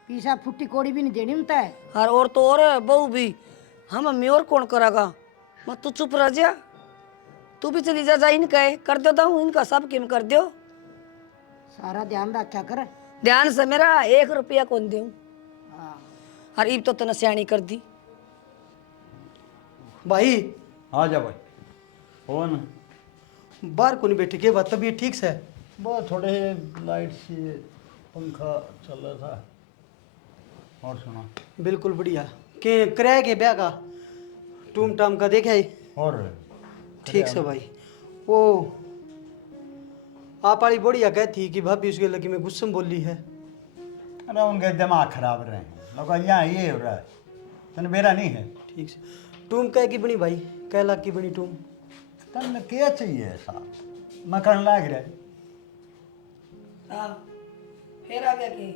पीसा फुट्टी कोड़ी भी नहीं देनी उनता है। और तो और बहू भी हम मम्मी और कौन करेगा। मत तू चुप रह जा, तू भी चली जा इनका कर दो तो इनका सब किम कर दो। सारा ध्यान रखा कर। ध्यान से मेरा 1 रुपया कौन दूं। और ईब तो तने सियाणी कर दी। भाई आ जा भाई। कौन? बाहर को नहीं बैठे के बात? तबीयत ठीक से? वो थोड़े लाइट से पंखा चल रहा था। और सुना? बिल्कुल बढ़िया। के किराए के ब्याह का टूम टाम का देखा ही? और ठीक से भाई। वो आप वाली बढ़िया कहती कि भाभी उसके लगी में गुस्से में बोली है। अरे उनके दिमाग खराब रहे हैं लोग, यहाँ ये हो रहा है, तन मेरा नहीं है। ठीक से। टूम कह की बनी भाई? कै लाख की बनी टूम? तन क्या चाहिए ऐसा मकान लाग रहा है। फिर आ गया कि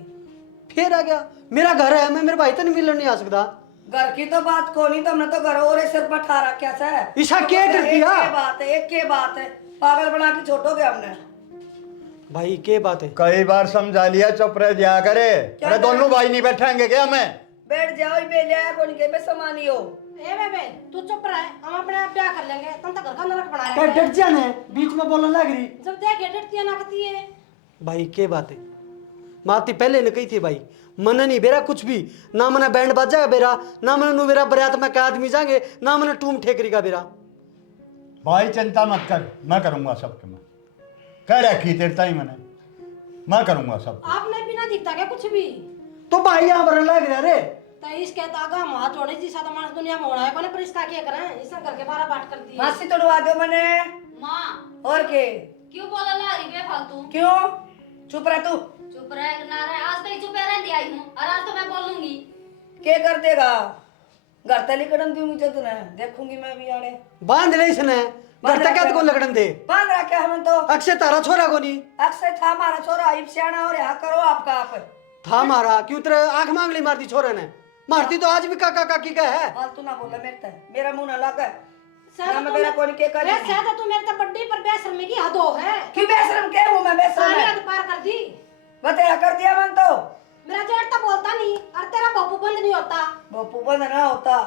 फिर आ गया? मेरा घर है, मैं मेरे भाई तो नहीं मिलने नहीं आ सकता। घर की तो बात को नहीं, तुमने तो घर और सिर पर ठा रखा है। ईशा क्या कर दिया? एक बात है, एक के बात है, पागल बना के छोड़ोगे हमने। भाई के बात है? कई बार समझा लिया, चुप रह जा करे। अरे दोनों भाई नहीं बैठेंगे क्या? मैं बैठ जाओ, बे लिया कौन के बे समानी हो। ए बेबे तू चुप रह, हम अपने आप ब्याह कर लेंगे, तुम तो घर का नरक बना क्या रहे डट जाने बीच में बोलने लग रही? जब देख डटती है ना कहती है। भाई के बात है? माती पहले ने कही थी भाई मन नहीं बेरा कुछ भी ना, मना बैंड बाजा बेरा ना, मना नु बेरा बरात में का आदमी जाएंगे ना, मना टूम ठेकरी का बेरा। भाई चिंता मत कर, मैं करूंगा सबके। मैं कह रखी तेरता ही मैंने, मैं करूंगा सब। आपने बिना दिखता क्या कुछ भी? तो भाई यहाँ पर लग रहा रे तो इसके तागा मां जोड़े जी सादा मानस दुनिया में होना है, कोने परिश्ता के करें इस करके 12 बात कर दी। फांसी तोड़वा दो मैंने। माँ और के क्यों बोला ला रही बेफालतू? क्यों चुप रह तू? चुप रह ना रहे, आज तक चुप रहती आई हूँ और आज तो मैं बोलूंगी। के कर देगा? घर तली कदम दूंगी तो तुने देखूंगी मैं भी आड़े। बांध ले इसने घर तक क्या को लगड़न दे बांध रखा हम तो। अक्षय तारा छोरा को नहीं? अक्षय था हमारा छोरा, इब सियाना और यहाँ करो आपका आप। था मारा क्यों तेरे आंख मांगली मारती छोरे ने? मारती तो आज भी काका काकी का है। फालतू ना बोला मेरे तक, मेरा मुंह ना लगा। सादा मैं मेरा कौन के कर? सादा तू मेरे तो बड्डी पर बेशर्मी की हद हो है। क्यों बेशरम के हूं मैं? बेशरम सारी है हद पार कर दी। वो तेरा कर दिया मन तो। मेरा जेठ तो बोलता नहीं और तेरा बापू बंद नहीं होता। बापू बंद ना होता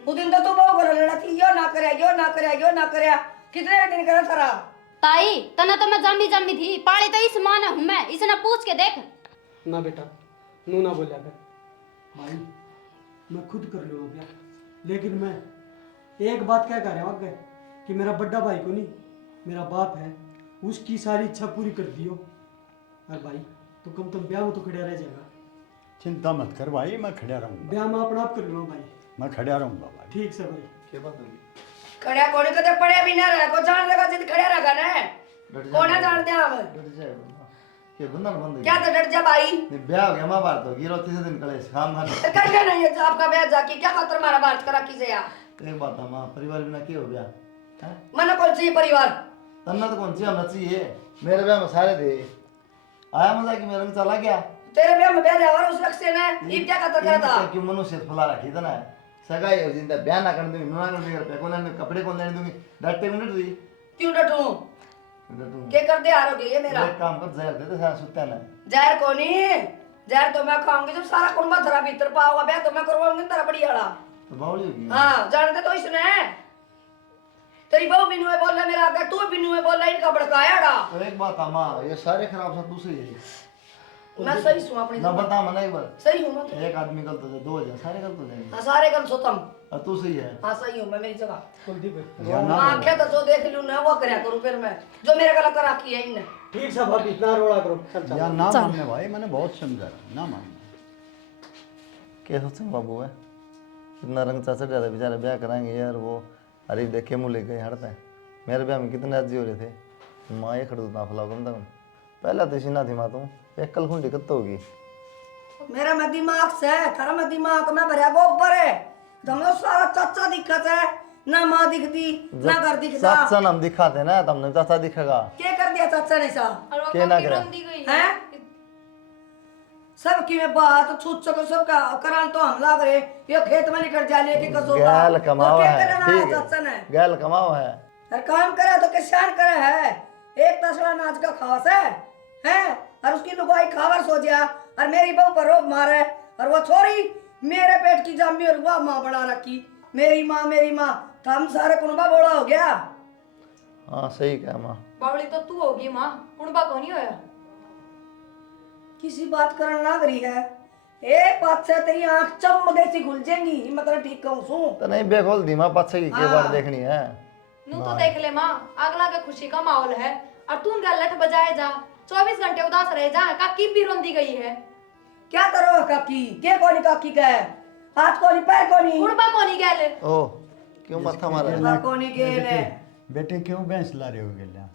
वो दिन तो तू बहुत बोल लड़ा थी, यो ना करे, यो ना करे, यो ना करे। कितने दिन करा थारा? ताई तना तो मैं जम्मी जम्मी थी, पाली तो इस माँ हूँ मैं, इसने पूछ के देख। ना बेटा नू ना बोलिया कर भाई, मैं खुद कर लूँगा ब्याह, लेकिन मैं एक बात क्या कह रहा हूँ आगे कि मेरा बड़ा भाई को नहीं मेरा बाप है, उसकी सारी इच्छा पूरी कर दियो। और भाई तो कम तुम ब्याह में तो खड़ा रह जाएगा। चिंता मत कर भाई, मैं खड़ा रहूंगा। ब्याह में अपना आप कर लूँगा भाई। मैं खड़ा रहूंगा भाई। ठीक से भाई। क्या बात होगी? खड़ा कोने कदे पड़े भी ना रहे को जान देगा जिद खड़ा रहेगा ना। कोने जान दे हम डट जाए के बंधन बंद क्या तो डर जा भाई। नहीं ब्याह हो गया मां बात होगी, रो तीसरे दिन कलेश काम खाने तो कर लेना ये आपका ब्याह जाके क्या खातर मारा बात करा की से यार। एक बात है मां, परिवार बिना क्या हो गया है? मन कौन चाहिए परिवार? तन्ना तो कौन सी हमने चाहिए? मेरे ब्याह में सारे थे आया मजा कि मेरे रंग चला गया। तेरे ब्याह में ब्याह और उस लक्ष्य ने ये क्या खातर करा था? क्यों मनुष्य फला रखी था ना सगाई हो जिंदा ब्याह ना करने दूंगी, ना करने दूंगी, कौन ने कपड़े कौन लेने दूंगी, डरते मिनट दी क्यों डटूं? के कर दे आरोगे ये मेरा? एक काम कर जहर दे दे सारा सुत्ता ना। जहर कोनी, जहर तो मैं खाऊंगी जब सारा कुंबा थरा भीतर पाओगा, ब्याह तो मैं करवाऊंगी तेरा बड़ी वाला। तो बावली होगी। हां जानते तो इसने तेरी बहू बिन्नू है बोला मेरा आगे, तू बिन्नू है बोला, इनका भड़काया डा। तो एक बात अम्मा, ये सारे खराब सब दूसरी है। मैं सही हूं अपनी ना बता मना एक बार। सही हूं मैं तो। एक आदमी गलत हो जाए, दो हो जाए, सारे गलत हो जाएंगे। हाँ सारे गल सोतम। और तू सही है। हाँ सही हूं मैं, मेरी जगह कुलदीप या ना आंखें तो जो देख लूं ना वो करया करूं, फिर मैं जो मेरे गला करा की है इनने। ठीक सब भाभी, इतना रोड़ा करो। चल चल। या ना मानने भाई, मैंने बहुत समझा, ना मानने। क्या सोचे बाबू है, इतना रंग चाचा ज़्यादा बेचारे ब्याह कराएंगे यार, वो अरे देखे मुँह ले गए हड़ता है। मेरे ब्याह में कितने राजी हो रहे थे, माँ ये खड़ू ना फैलाओ कम से कम। पहला तो सीना थी माँ, तुम एक कल खुंडी कत्तो होगी। मेरा में दिमाग से थारा में दिमाग में भरिया गोबर है, तुमने सारा चाचा दिखत है, ना माँ दिखती ना घर दिखता। चाचा नाम दिखाते ना, तुमने चाचा दिखेगा। क्या कर दिया चाचा ने सा? क्या ना करे हैं? सब की में बात छूट सको सब का करान तो हमला करे, ये खेत में निकल जा लेके कसोगा। गैल कमाओ है, ठीक चाचा ने है, गैल कमाओ है। हर काम करे तो किसान करे है, एक तसला नाच का खास है, हैं? और उसकी लुगाई खावर सो जा, और मेरी बहू पर रोब मारे, और वो छोरी मेरे पेट की जामी और वह माँ बना रखी, मेरी माँ हम सारे कुनबा बोला हो गया। हाँ सही कहा माँ। बावली तो तू होगी माँ, कुणबा को नहीं होया। किसी बात करने लग रही है, एक बात से तेरी आंख चम जैसी खुल जाएंगी, मतलब ठीक कहूँ सू। तो नहीं बेखोल दी माँ, पाछे की क्या बात देखनी है। नू तो देख ले माँ, अगला के खुशी का माहौल है और तू गलत बजाए जा, 24 घंटे उदास रह जा। काकी भी रोंदी गई है। क्या करो काकी, के कोनी काकी का है, हाथ कोनी पैर कोनी, कुणबा को नहीं गए। ओ क्यों मत्था मारा है? हाथ कोनी गेल है। बेटे क्यों भैंस ला रहे हो गेला?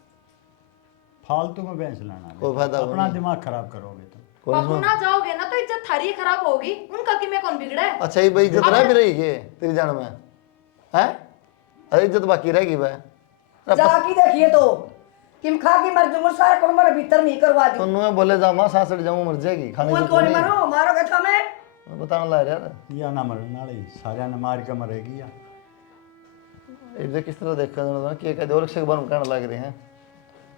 फालतू में भैंस लाना, कोई फायदा अपना दिमाग खराब करोगे तो। कोई बाबू ना जाओगे ना तो इज्जत थारी खराब होगी, उनका कि मैं कौन बिगड़ा है। अच्छा ये भाई इज्जत रह भी रही है तेरी जान में, हैं? अरे इज्जत बाकी रहेगी भाई। जाकी देखिए तो किम खा के मर जाऊंगा, सारे कुनबा भीतर नहीं करवा दी। तो नुए बोले जा माँ सांसड़ जाऊँ मर जाएगी खाने वो की कौन मरो मारोगे था मैं? बताना ला यार। या ना मरने वाली, सारे ने मार के मरेगी या। ये किस तरह देखा जाना कि एक और शिक बन करने लग रहे हैं।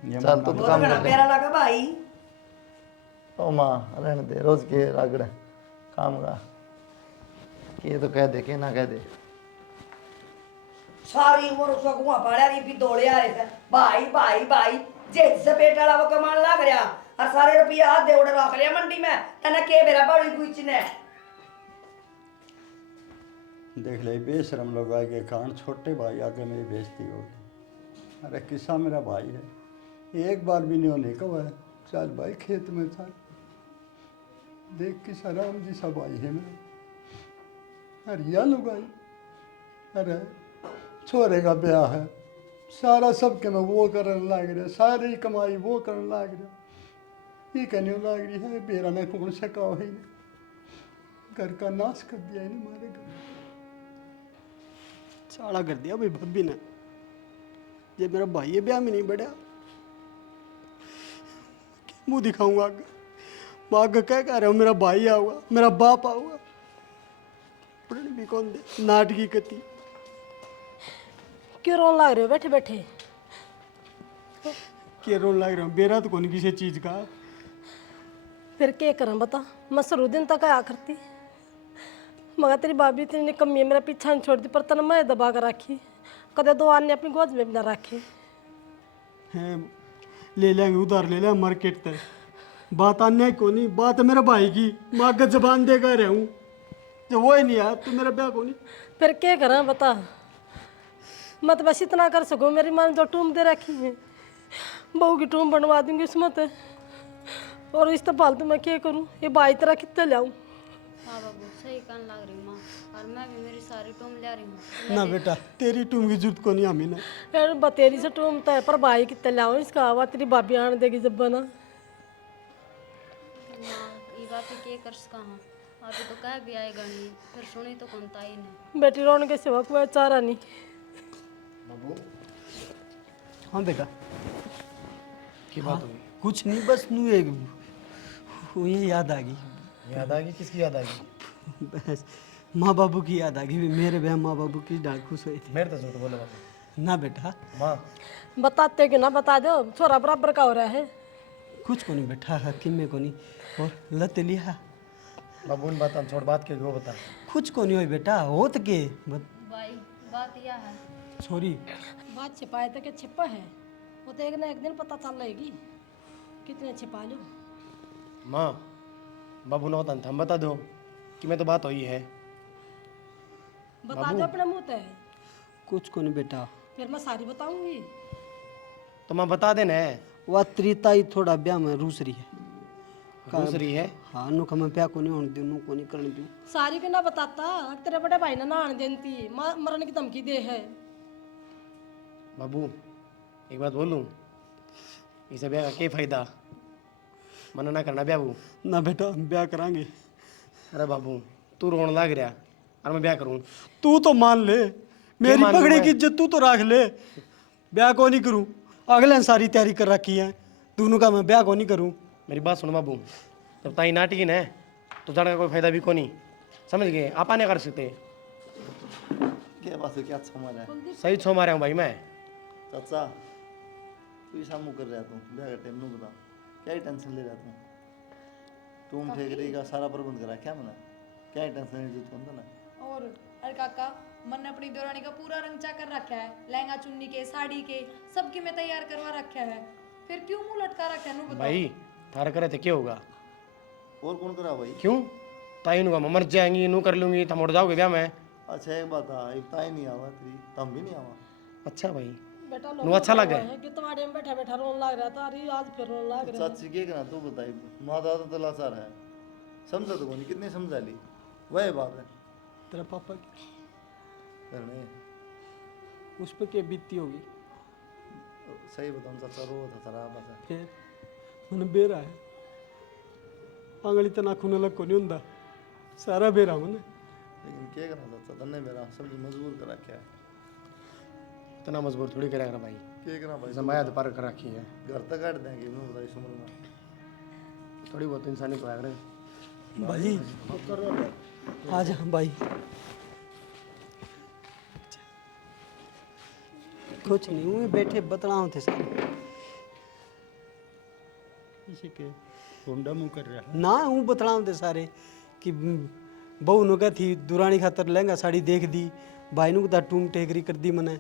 ये चल तू वो काम तो कर ले। मेरा लगा भाई। ओ माँ रहने दे, रोज के रागड़ काम का ये तो कह दे के ना कह दे। सारी उम्र उसका गुआ पाड़ा रही, भी दौड़े आ रहे थे भाई भाई भाई, जेठ से पेट वाला वो कमान लग रहा, और सारे रुपया हाथ दे उड़ रख लिया मंडी में, तने के बेरा बड़ी पूछ ने। देख ले बेशरम लोग आगे कारण छोटे भाई आगे मेरी बेइज्जती होगी। अरे किस्सा मेरा भाई है, एक बार भी नहीं होने कहा है, चल भाई खेत में चल, देख किस राम जी सा भाई है मेरा। हरिया लोग आई, अरे छोरे का ब्याह है, सारा सबके में वो करने लग रहा, सारी कमाई वो करने लग रहा, ये कहने लग रही है बेरा ने कौन से कहा है, घर का नाश कर दिया इन्हें, मारे घर साड़ा कर दिया भाई भाभी ने। ये मेरा भाई है, ब्याह में नहीं बढ़ा, मुंह दिखाऊंगा आगे, मैं आगे क्या कह रहा हूँ, मेरा भाई आऊगा, मेरा बाप आऊगा, पढ़ने भी कौन दे, नाटकी कती। क्यों रोन लग रहे हो बैठे बैठे? के रोन लग रहा हूँ, बेरा तो कौन किसी चीज का। फिर क्या करें बता, मैं शुरू दिन तक आया करती, मगर तेरी भाभी इतनी निकम्मी है, मेरा पीछा नहीं छोड़ती, पर तन मैं दबा कर रखी, कदे दो आने अपनी गोद में भी ना रखे। है ले लेंगे उधार, ले लेंगे मार्केट तक, बात अन्याय को नहीं, बात है मेरे भाई की, मैं आगे जबान दे कर रहा हूँ, जब वो ही नहीं आया तो मेरा ब्याह को नहीं। फिर क्या करें बता, मैं तो बस इतना कर सकूँ, मेरी माँ ने जो टूम दे रखी है, बहू की टूम बनवा दूंगी उसमें तो, और इस तो फालतू मैं क्या करूँ, ये भाई तरह कितने लाऊं। हाँ बाबू सही कहने लग रही माँ, और मैं भी मेरी सारी टूम ले रही हूँ। ना बेटा तेरी टूम की जरूरत को नहीं हमें ना। यार बतेरी से टूम तो है, पर भाई कितने लाऊं, इसका आवा तेरी भाभी आने देगी जब बना। माँ ये बात के कर सका हाँ, अभी तो कह भी आएगा नहीं, फिर सुनी तो कौन ताई ने। बेटी रोने के सिवा कोई चारा नहीं। हाँ बेटा की बात होगी? कुछ नहीं, बस नू एक वो ये याद आ गई, याद आ गई? किसकी याद आ गई? बस माँ बाबू की याद आ गई, मेरे बहन माँ बाबू की डाल खुश हुई थी। मेरे तो झूठ बोले बाबू। ना बेटा माँ बताते कि ना बता दो, छोरा बराबर का हो रहा है। कुछ को नहीं बेटा, हकीम में को नहीं, और लत लिया बाबू इन बात छोड़, बात के वो बता। कुछ को नहीं हो बेटा, हो तो के भाई बात यह है। सॉरी। बात छिपाए तो क्या छिपा है, वो तो एक ना एक दिन पता चल रहेगी कितने छिपा लो। माँ बाबू ने बता हम बता दो कि मैं तो बात हुई है। बता दो अपने मुंह पे, कुछ को नहीं बेटा, फिर मैं सारी बताऊंगी। तो माँ बता देना है। वह त्रिताई थोड़ा ब्याह में रूस रही है। दूसरी है। हाँ नु का मैं ब्याह को नहीं होने दूँ, नु को नहीं करने दूँ। सारी क्यों ना बताता, तेरे बड़े भाई ने ना आने देती, मरने की धमकी दे है। बाबू एक बात बोलूं, इसे ब्याह का क्या फायदा, मना ना करना ब्याह। ना बेटा ब्याह करांगे। अरे बाबू तू रोने लग रहा और मैं ब्याह करूं। तू तो मान ले, मेरी मान लूं पगड़ी मैं? की इज्जत तू तो रख ले। ब्याह को नहीं करूं, अगले ने सारी तैयारी कर रखी है, दोनों का मैं ब्याह को नहीं करूं। मेरी बात सुन बाबू, जब ताई नाटी है तो जाने का कोई फायदा भी को नहीं, समझ गए? आप आने कर सकते। क्या बात है, क्या अच्छा मारा है सही छो मारे हूँ भाई मैं। चाचा तू ही सामू कर रहा तू ब्याह का टाइम नू बता, क्या ही टेंशन ले रहा तू फेंक रही का सारा प्रबंध करा क्या मना, क्या ही टेंशन नहीं तुम ना। और अरे काका मन ने अपनी देवरानी का पूरा रंग कर रखा है, लहंगा चुन्नी के साड़ी के सबकी में तैयार करवा रखा है, फिर क्यों मुंह लटका रखा है? नु बताओ भाई थारा करे थे क्या होगा? और कौन करा भाई? क्यों ताई नु मर जाएंगी, नू कर लूंगी, तुम उड़ जाओगे ब्याह में। अच्छा एक बात है, एक ताई नहीं आवा तेरी, तम भी नहीं आवा। अच्छा भाई बेटा नु अच्छा लगे कि तुम्हारे में बैठा बैठा रोने लग रहा था, अरे आज फिर रोने लग रहा है। चाची के कहना तू बताई, माता तो लाचार है, समझा तो नहीं, कितनी समझा ली, वही बात है। तेरा पापा की करने उस पर क्या बीतती होगी? सही बताऊं चाचा, रो था तारा बस है। फिर मैंने बेरा है, आंगली तो नाखून अलग को नहीं होता, सारा बेरा मैंने। लेकिन क्या करना चाचा, तन्ने मेरा सब मजबूर करा क्या है, इतना मजबूर थोड़ी करेगा भाई, क्या करना भाई, जमाया तो पार कर रखी है, घर तक काट देंगे मैं बताई इस उम्र में। थोड़ी बहुत इंसानी तो है भाई आ जा भाई। कुछ नहीं हुए, बैठे बतलाओ थे सारे। इसी के होंडा मुंह कर रहा है। ना हूँ बतलाओ थे सारे कि बहू नु का थी दुरानी खातर लहंगा साड़ी देख दी, भाई नु का टूम टेकरी कर दी मैंने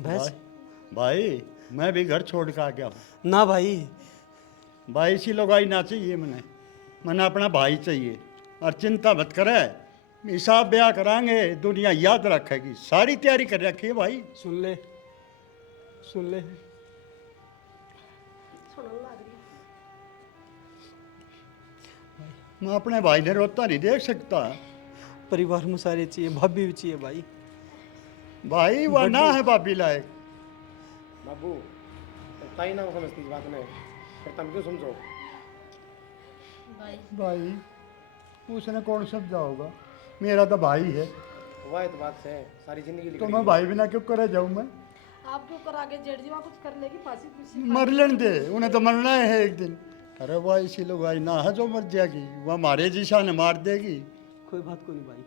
बस। भाई मैं भी घर छोड़ के आ गया हूँ ना भाई, भाई, इसी लगाई ना चाहिए मैंने अपना भाई चाहिए। और चिंता मत करे, हिसाब ब्याह करांगे, दुनिया याद रखेगी, सारी तैयारी कर रखी है भाई। सुन ले सुन ले, मैं अपने भाई ने रोता नहीं देख सकता, परिवार में सारे चाहिए, भाभी भी चाहिए भाई। भाई वह ना है भाभी लायक। बाबू ताई ना समझती इस बात में, फिर तुम क्यों समझो? भाई उसने कौन समझा होगा, मेरा तो भाई है, वह तो बात है, सारी जिंदगी तो मैं भाई बिना क्यों करे जाऊँ मैं? आप क्यों कर आगे जेठ जी वहाँ कुछ कर लेगी, फांसी फूसी। मर लेने दे, उन्हें तो मरना है एक दिन। अरे भाई इसी लोग भाई ना है जो मर जाएगी, वह हमारे जीशा ने मार देगी। कोई बात को नहीं भाई,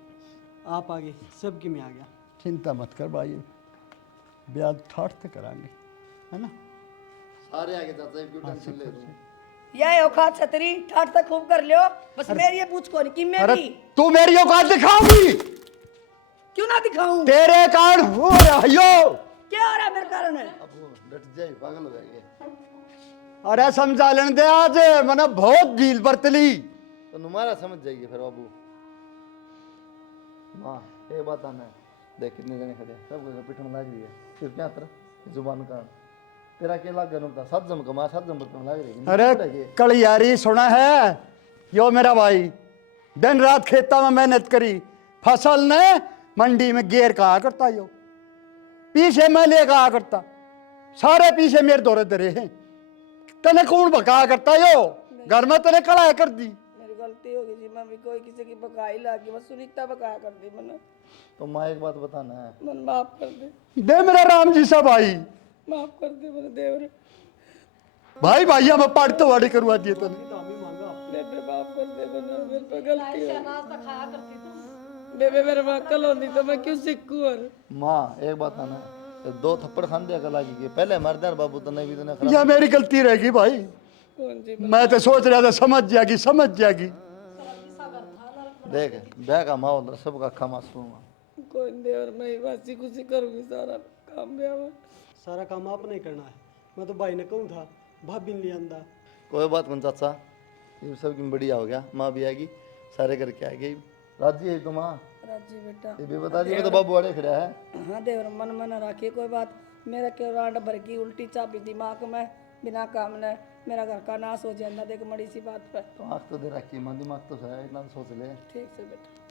आप आगे सबकी में आ गया। चिंता मत कर भाई, ब्याज ठाठ से करांगे, है ना? सारे आगे चाचा क्यों टेंशन ले तू? यह औकात छतरी ठाट तक खूब कर लियो, बस मेरी ये पूछ को नहीं कि मैं अरे भी तू मेरी औकात दिखाओगी, क्यों ना दिखाऊं? तेरे कारण हो रहा है यो। क्या हो रहा है मेरे कारण है? अब वो डट जाए, पागल हो जाएंगे। अरे समझा लेने दे, आज मैंने बहुत झील बरतली। तो नुमारा समझ जाएगी फिर बाबू। माँ ये बात आना है, देख कितने जने खड़े हैं, सब पिटन लग रही है, फिर क्या तेरा जुबान का तेरा क्या लाग गया? सात जम कमा, सात जम पिटन लग रही है। अरे कलियारी सुना है, यो मेरा भाई दिन रात खेता में मेहनत करी, फसल ने मंडी में गेर कहा करता, यो पीछे मैं ले कहा करता, सारे पीछे मेरे दौरे दरे हैं, तने कौन बका करता यो, घर में तने कड़ा कर दी। मेरी गलती हो गई जी, मैं भी कोई किसी की बकाई लागी, बस सुनीता बकाया कर दी मैंने। तो माँ एक बात बताना है, मन माफ कर दे मेरा राम जी सा भाई, माफ कर दे मेरे देवर। भाई भाइया मैं पढ़ते वाड़ी करवा दिए तने। बेबे माफ कर दे मैंने, मेरे पे गलती हो अनाज तो खाया करती तू। बेबे मेरे में अक्ल होती तो मैं क्यों सीखूं? और माँ एक बात आना है, दो थप्पड़ खान दिया कला की पहले मर दे बाबू, तो नहीं भी तो यह मेरी गलती रहेगी भाई, कौन सी मैं तो सोच रहा था समझ जाएगी समझ जाएगी। देख ब्याह का माहौल सबका अखा मासूम है। कोई नहीं देवर, मैं ही वासी खुशी करूंगी सारा काम ब्याह। सारा काम आपने ही करना है। मैं तो भाई ने कहूँ था भाभी ने ले आंदा। कोई बात नहीं चाचा, ये सब की बढ़िया हो गया। माँ भी आएगी, सारे करके आएगी। राजी है तो माँ? राजी बेटा। ये भी बता दी, तो बाबू वाले खड़ा है। हाँ देवर, मन में न रखिए कोई बात। मेरा क्यों रांड भर की उल्टी चाबी दिमाग में, बिना काम ने मेरा घर का नाश हो जाएगा। देख मड़ी सी बात पे तो आँख तो दे रखी, मन दिमाग तो है, इतना तो सोच ले। ठीक से बेटा।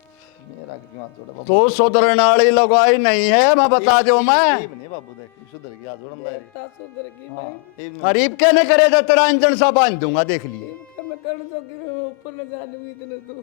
मेरा की हाथ जोड़ा बाबू। तो सुधरने वाली लगाई नहीं है, मैं बता दो मैं। ये नहीं बाबू, देख सुधर गया, हाथ जोड़म दायरी। ता सुधर गई मैं। गरीब के न करे तो तेरा इंजन सा बांध दूंगा, देख लिए। मैं कर सकती हूँ, ऊपर न जानूंगी इतने तो।